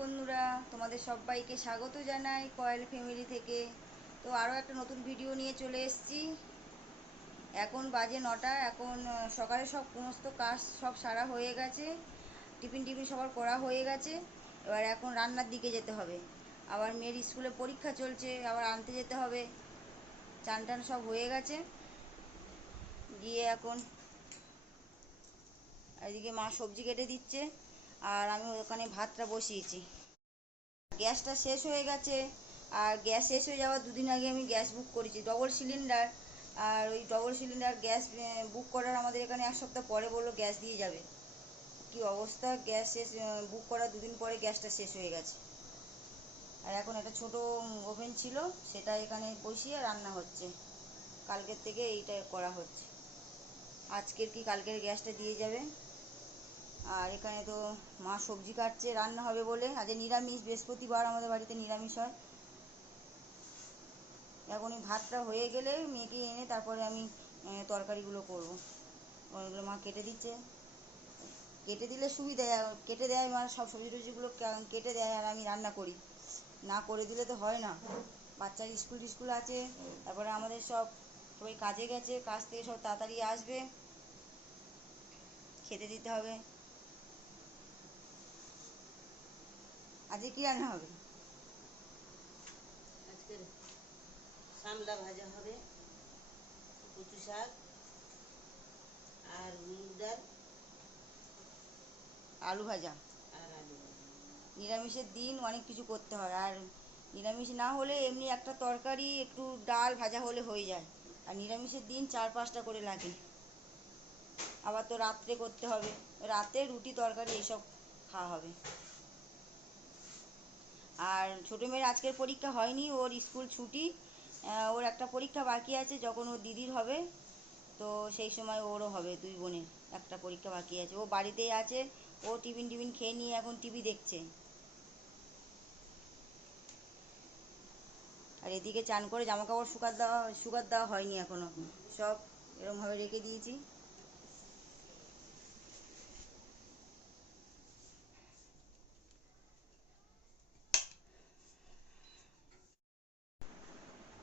বন্ধুরা, তোমাদের সবাইকে স্বাগত জানাই কয়েল ফ্যামিলি থেকে। তো আরও একটা নতুন ভিডিও নিয়ে চলে এসেছি। এখন বাজে নটা, এখন সকালে সব সমস্ত কাজ সব সারা হয়ে গেছে। টিফিন টিফিন সবার করা হয়ে গেছে। এবার এখন রান্নার দিকে যেতে হবে। আবার মেয়ের স্কুলে পরীক্ষা চলছে, আবার আনতে যেতে হবে। চান টান সব হয়ে গেছে। গিয়ে এখন এদিকে মা সবজি কেটে দিচ্ছে। আর আমি ওখানে ভাতটা বসিয়েছি। গ্যাসটা শেষ হয়ে গেছে, আর গ্যাস শেষ হয়ে যাওয়ার দুদিন আগে আমি গ্যাস বুক করেছি ডবল সিলিন্ডার আর ওই ডবল সিলিন্ডার গ্যাস বুক করার আমাদের এখানে এক সপ্তাহ পরে বলল গ্যাস দিয়ে যাবে। কি অবস্থা? গ্যাস শেষ বুক করার দুদিন পরে গ্যাসটা শেষ হয়ে গেছে। আর এখন একটা ছোট ওভেন ছিল, সেটা এখানে বসিয়ে রান্না হচ্ছে। কালকের থেকে এইটা করা হচ্ছে। আজকের কি কালকের গ্যাসটা দিয়ে যাবে? আর এখানে তো মা সবজি কাটছে, রান্না হবে বলে। আজ নিরামিষ, বৃহস্পতিবার আমাদের বাড়িতে নিরামিষ হয়। এখন ভাতটা হয়ে গেলে মেয়েকে এনে তারপরে আমি তরকারিগুলো করব। ওইগুলো মা কেটে দিচ্ছে। কেটে দিলে সুবিধা, কেটে দেয় মানে সব সবজি টবজিগুলো কেটে দেয় আর আমি রান্না করি। না করে দিলে তো হয় না। বাচ্চার স্কুল টিস্কুল আছে, তারপরে আমাদের সব, সবাই কাজে গেছে, কাজ থেকে সব তাড়াতাড়ি আসবে। খেতে দিতে হবে। আজকে কি রান্না হবে? আজকে সামলা ভাজা হবে কচু শাক আর মুগ ডাল আলু ভাজা। আর আলু ভাজা। নিরামিষের দিন অনেক কিছু করতে হয় আর নিরামিষ না হলে এমনি একটা তরকারি একটু ডাল ভাজা হলে হয়ে যায়। আর নিরামিষের দিন চার পাঁচটা করে লাগে। আবার তো রাত্রে করতে হবে রাতে রুটি তরকারি এইসব খাওয়া হবে। আর ছোটো মেয়ের আজকের পরীক্ষা হয়নি, ওর স্কুল ছুটি। ওর একটা পরীক্ষা বাকি আছে, যখন ওর দিদির হবে, তো সেই সময় ওরও হবে, দুই বোনের একটা পরীক্ষা বাকি আছে। ও বাড়িতেই আছে, ও টিফিন টিফিন খেয়ে নিয়ে এখন টিভি দেখছে। আর এদিকে চান করে জামা কাপড় শুকাত দেওয়া শুকাত দেওয়া হয়নি এখনও। সব এরমভাবে রেখে দিয়েছি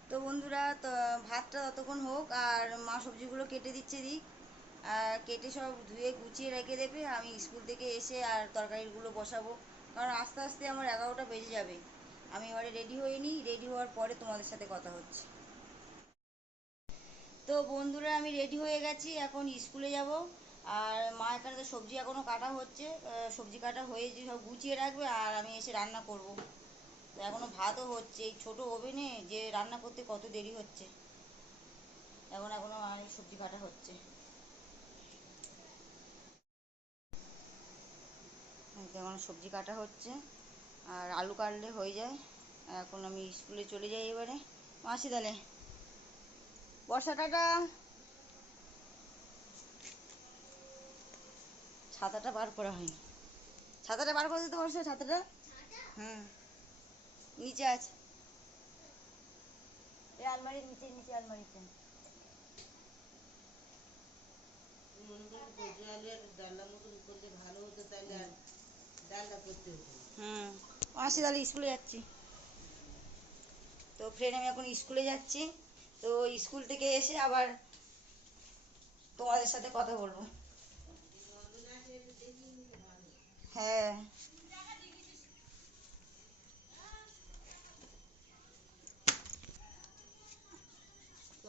তো বন্ধুরা ভাতটা ততক্ষণ হোক, আর মা সবজিগুলো কেটে দিচ্ছে দিক। আর কেটে সব ধুয়ে গুছিয়ে রেখে দেবে। আমি স্কুল থেকে এসে আর তরকারিগুলো বসাবো। কারণ আস্তে আস্তে আমার এগারোটা বেজে যাবে। আমি এবারে রেডি নিই। রেডি হওয়ার পরে তোমাদের সাথে কথা হচ্ছে। তো বন্ধুরা, আমি রেডি হয়ে গেছি। এখন স্কুলে যাব। আর মা, এখানে তো সবজি এখনও কাটা হচ্ছে। সবজি কাটা হয়ে সব গুছিয়ে রাখবে, আর আমি এসে রান্না করব। তো এখনও ভাতও হচ্ছে। এই ছোটো ওভেনে যে রান্না করতে কত দেরি হচ্ছে। এখন এখনও আর সবজি কাটা হচ্ছে। এখন সবজি কাটা হচ্ছে। আর আলু কাটলে হয়ে যায়। এখন আমি স্কুলে চলে যাই এবারে। মাসি তাহলে। বর্ষা টাটা। ছাতাটা বার করা হয়নি। ছাতাটা বার করে দিতে পারছ ছাতাটা। হুম। নিচে আছে। এই আলমারির নিচে নিচে আলমারিতে। মনে। হুম। আসি তাহলে স্কুলে যাচ্ছি। তো ফ্রেন্ড আমি এখন স্কুলে যাচ্ছি। তো স্কুল থেকে এসে আবার তোমাদের সাথে কথা বলব। হ্যাঁ।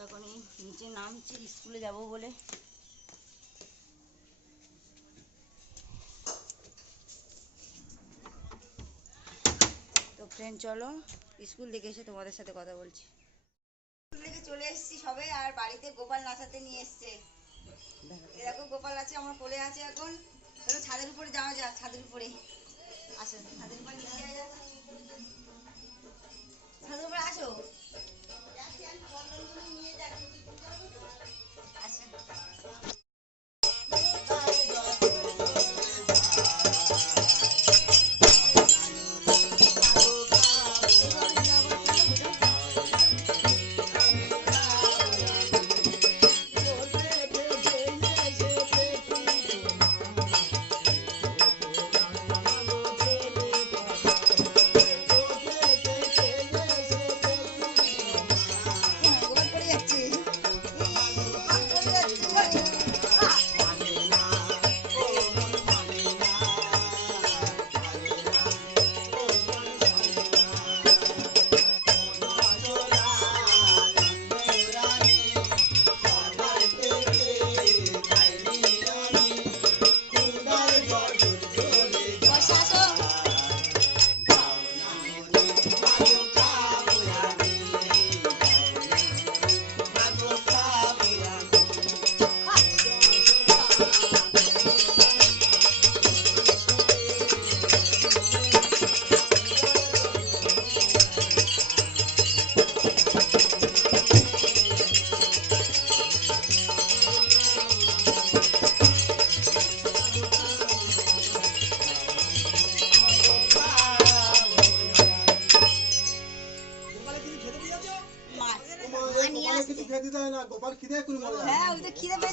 এখন নিচে নামছি, স্কুলে যাব বলে। তো ফ্রেন্ড চলো, স্কুল থেকে এসে তোমাদের সাথে কথা বলছি। স্কুল থেকে চলে এসেছি সবে, আর বাড়িতে গোপাল নাচাতে নিয়ে এসছে। এরকম গোপাল আছে, আমার কোলে আছে এখন। চলো, ছাদের উপরে যাওয়া যাক, ছাদের উপরে। আসো, ছাদের উপরে নিয়ে যাওয়া যাক। ছাদের উপরে আসো। আচ্ছা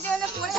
जो ना पूरे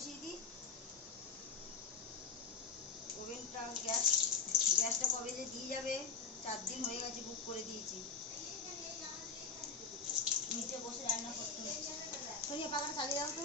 বসিয়ে দিই। ওভেনটা গ্যাস গ্যাসটা কবে যে দিয়ে যাবে, চার দিন হয়ে গেছে বুক করে দিয়েছি। নিচে বসে রান্না করতে হচ্ছে পাখাটা চালিয়ে দাও তো।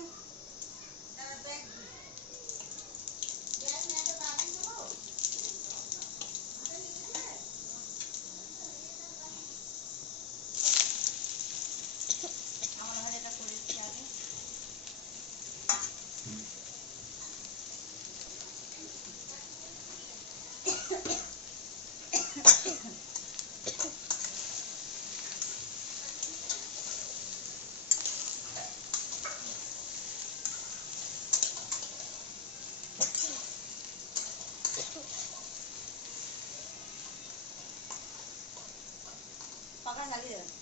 la vida.